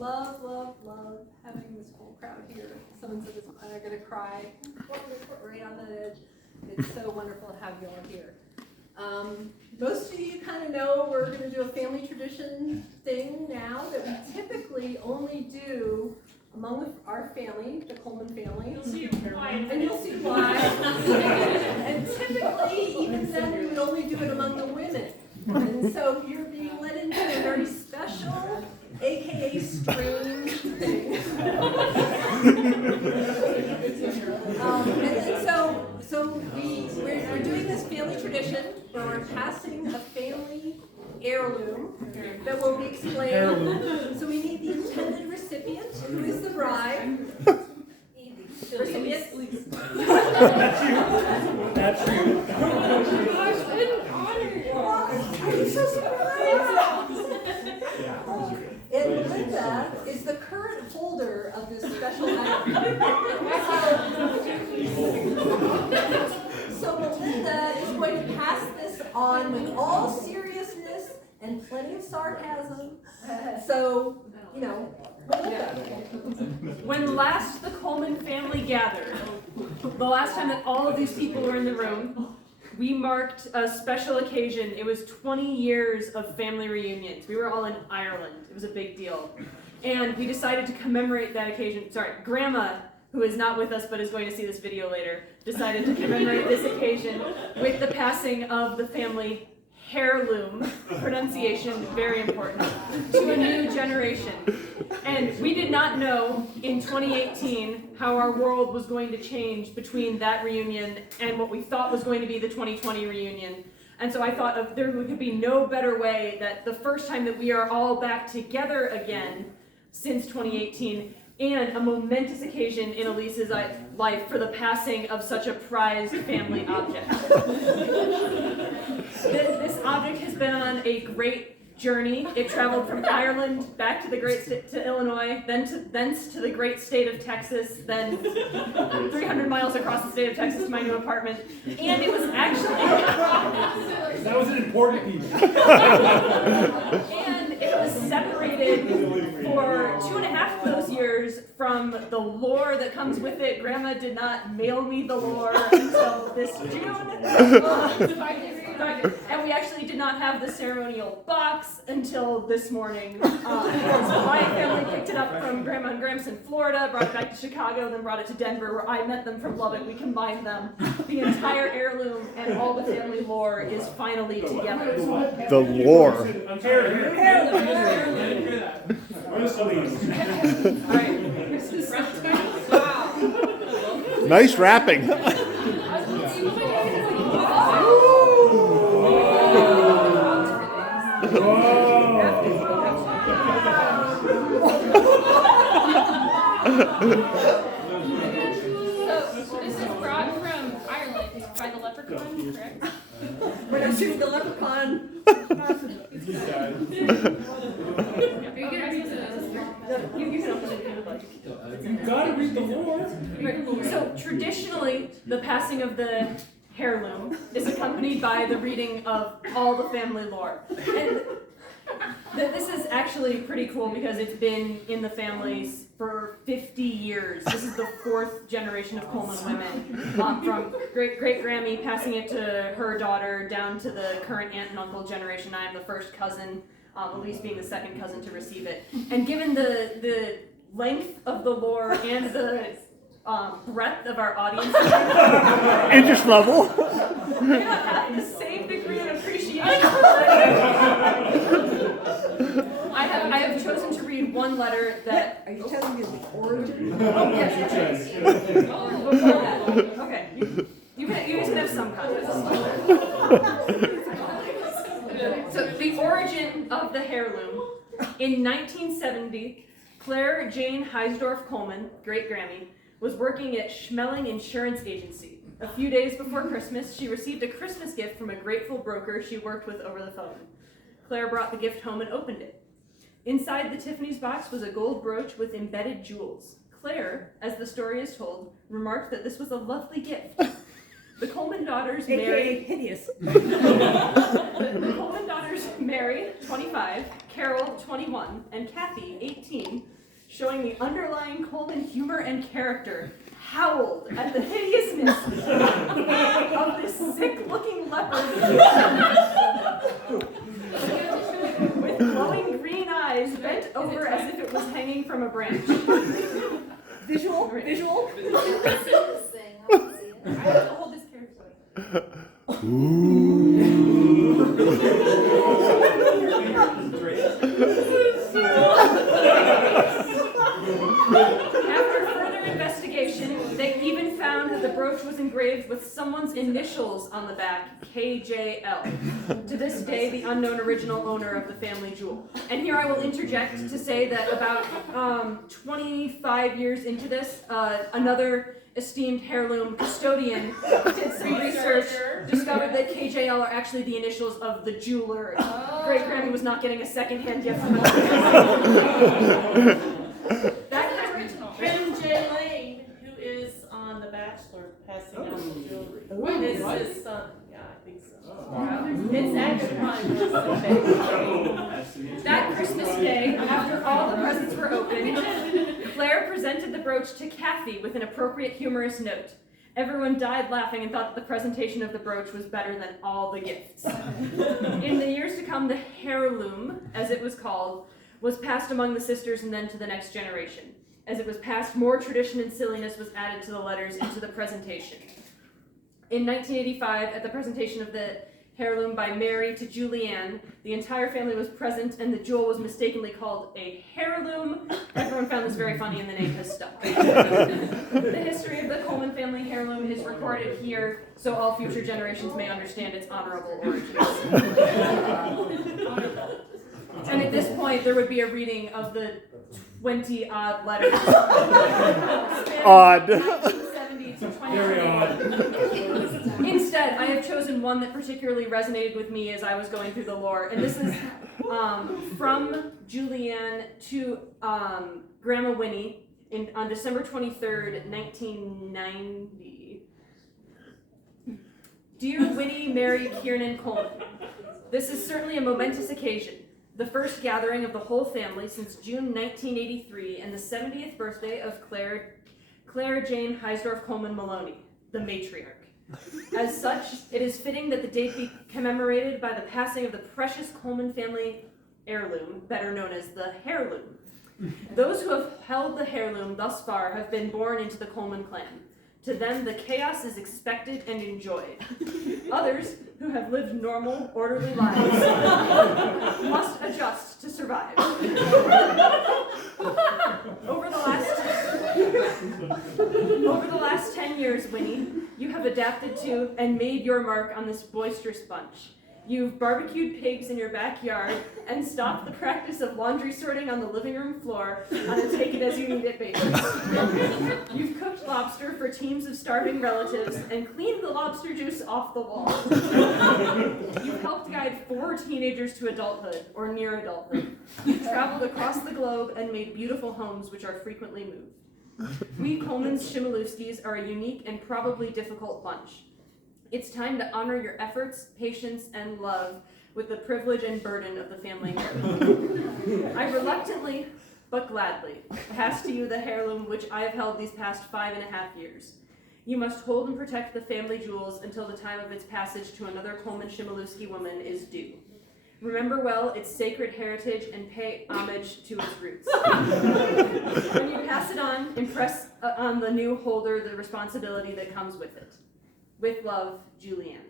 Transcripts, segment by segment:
love having this whole crowd here. Someone said this, I'm going to cry. Right on that edge. It's so wonderful to have you all here. Most of you kind of know we're going to do a family tradition thing now that we typically only do among our family, the Coleman family. You'll see why. And you'll see why. And typically, even then, we would only do it among the women. And so you're being led into a very special, aka strange thing. We're doing this family tradition where we're passing a family heirloom that will be explained. So we need the intended recipient, who is the bride. Recipient. That's you. Are you so surprised? And Linda is the current holder of this special item. So Melinda is going to pass this on with all seriousness and plenty of sarcasm. So, Melinda. When last the Coleman family gathered, the last time that all of these people were in the room, we marked a special occasion. It was 20 years of family reunions. We were all in Ireland. It was a big deal. And we decided to commemorate that occasion. Sorry, Grandma, who is not with us but is going to see this video later, decided to commemorate this occasion with the passing of the family heirloom, pronunciation very important, to a new generation. And we did not know in 2018 how our world was going to change between that reunion and what we thought was going to be the 2020 reunion. And so I thought there could be no better way that the first time that we are all back together again since 2018, and a momentous occasion in Elise's life for the passing of such a prized family object. This object has been on a great journey. It traveled from Ireland back to the to Illinois, thence to the great state of Texas, then 300 miles across the state of Texas to my new apartment. And it was actually... That was an important piece. And it was separated for 2.5 of those years from the lore that comes with it. Grandma did not mail me the lore until this June. And we actually did not have the ceremonial box until this morning. My family picked it up from Grandma and Gramps in Florida, brought it back to Chicago, then brought it to Denver, where I met them from Lubbock. We combined them. The entire heirloom and all the family lore is finally together. The lore. Nice wrapping. So this is brought from Ireland by the leprechaun, correct? We're not shooting the leprechaun. Are you gonna read this? You can open it if you would like. You gotta read the lore. So traditionally, the passing of the heirloom is accompanied by the reading of all the family lore. And this is actually pretty cool because it's been in the families for 50 years. This is the 4th generation of Coleman women, from great-Grammy passing it to her daughter down to the current aunt and uncle generation. I am the first cousin, Elise being the second cousin to receive it. And given the length of the lore and the breadth of our audience, Interest level. we don't have the same degree of appreciation. I have chosen to read one letter that... Are you telling me the origin? Oh, yes, okay. You guys can have some context. So the origin of the heirloom. In 1970, Claire Jane Heisdorf Coleman, great-Grammy, was working at Schmeling Insurance Agency. A few days before Christmas, she received a Christmas gift from a grateful broker she worked with over the phone. Claire brought the gift home and opened it. Inside the Tiffany's box was a gold brooch with embedded jewels. Claire, as the story is told, remarked that this was a lovely gift. The Coleman daughters, Mary... hideous. The Coleman daughters, Mary, 25, Carol, 21, and Kathy, 18, showing the underlying Coleman humor and character, howled at the hideousness of this sick-looking leopard with glowing green eyes bent over as if it was hanging from a branch. Visual? Visual? I have to hold this carefully. After further investigation, they even found that the brooch was engraved with someone's initials on the back, KJL. To this day, the unknown original owner of the family jewel. And here I will interject to say that about 25 years into this, another esteemed Hairloom custodian did some research, discovered that KJL are actually the initials of the jeweler. Great Grammy was not getting a second-hand gift from That's the original. Kim J. Lane, who is on The Bachelor, passing out the jewelry. This is his son. Yeah, I think so. It's actually probably That Christmas Day, after all the presents were opened, Claire presented the brooch to Kathy with an appropriate humorous note. Everyone died laughing and thought that the presentation of the brooch was better than all the gifts. In the years to come, the Hairloom, as it was called, was passed among the sisters and then to the next generation. As it was passed, more tradition and silliness was added to the letters into the presentation. In 1985, at the presentation of the Hairloom by Mary to Julianne, the entire family was present and the jewel was mistakenly called a Hairloom. Everyone found this very funny and the name has stuck. The history of the Coleman family heirloom is recorded here so all future generations may understand its honorable origins. And at this point, there would be a reading of the 20-odd letters. Odd. 1970 to Very odd. 2021. Instead, I have chosen one that particularly resonated with me as I was going through the lore. And this is from Julianne to Grandma Winnie on December 23rd, 1990. Dear Winnie, Mary, Kiernan, Coleman, this is certainly a momentous occasion. The first gathering of the whole family since June 1983 and the 70th birthday of Claire Jane Heisdorf Coleman Maloney, the matriarch. As such, it is fitting that the date be commemorated by the passing of the precious Coleman family heirloom, better known as the Hairloom. Those who have held the Hairloom thus far have been born into the Coleman clan. To them, the chaos is expected and enjoyed. Others, who have lived normal, orderly lives, must adjust to survive. Over the last 10 years, Winnie, you have adapted to and made your mark on this boisterous bunch. You've barbecued pigs in your backyard and stopped the practice of laundry sorting on the living room floor on a take-it-as-you-need-it basis. You've cooked lobster for teams of starving relatives and cleaned the lobster juice off the wall. You've helped guide 4 teenagers to adulthood, or near adulthood. You've traveled across the globe and made beautiful homes which are frequently moved. We Coleman's Shimilewskis are a unique and probably difficult bunch. It's time to honor your efforts, patience, and love with the privilege and burden of the family heirloom. I reluctantly, but gladly, pass to you the heirloom which I have held these past 5.5 years. You must hold and protect the family jewels until the time of its passage to another Coleman Shimilewski woman is due. Remember well its sacred heritage and pay homage to its roots. When you pass it on, impress on the new holder the responsibility that comes with it. With love, Julianne.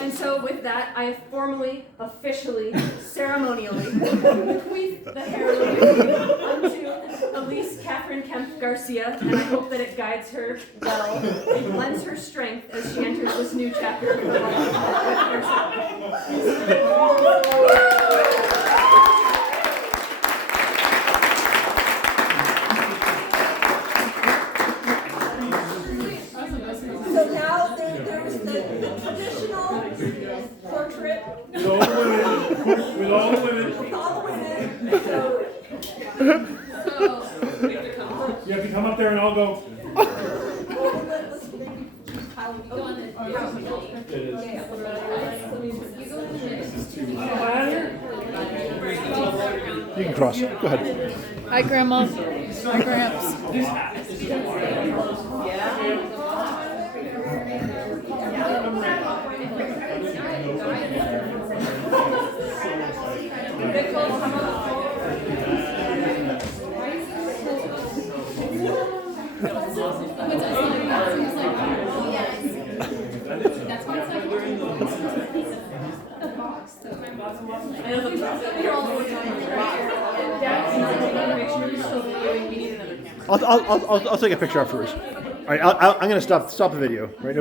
And so with that, I have formally, officially, ceremonially bequeathed the heirloom unto Elise Catherine Kemp Garcia, and I hope that it guides her well and lends her strength as she enters this new chapter of her life with herself. So now there's the traditional portrait With all the women. With all the women. with all the women. So You have to come up there and I'll go. let's maybe pile of You can cross. Go ahead. Hi, Grandma. Hi, Gramps. I'll take a picture afterwards. All right, I'm gonna stop the video. Right.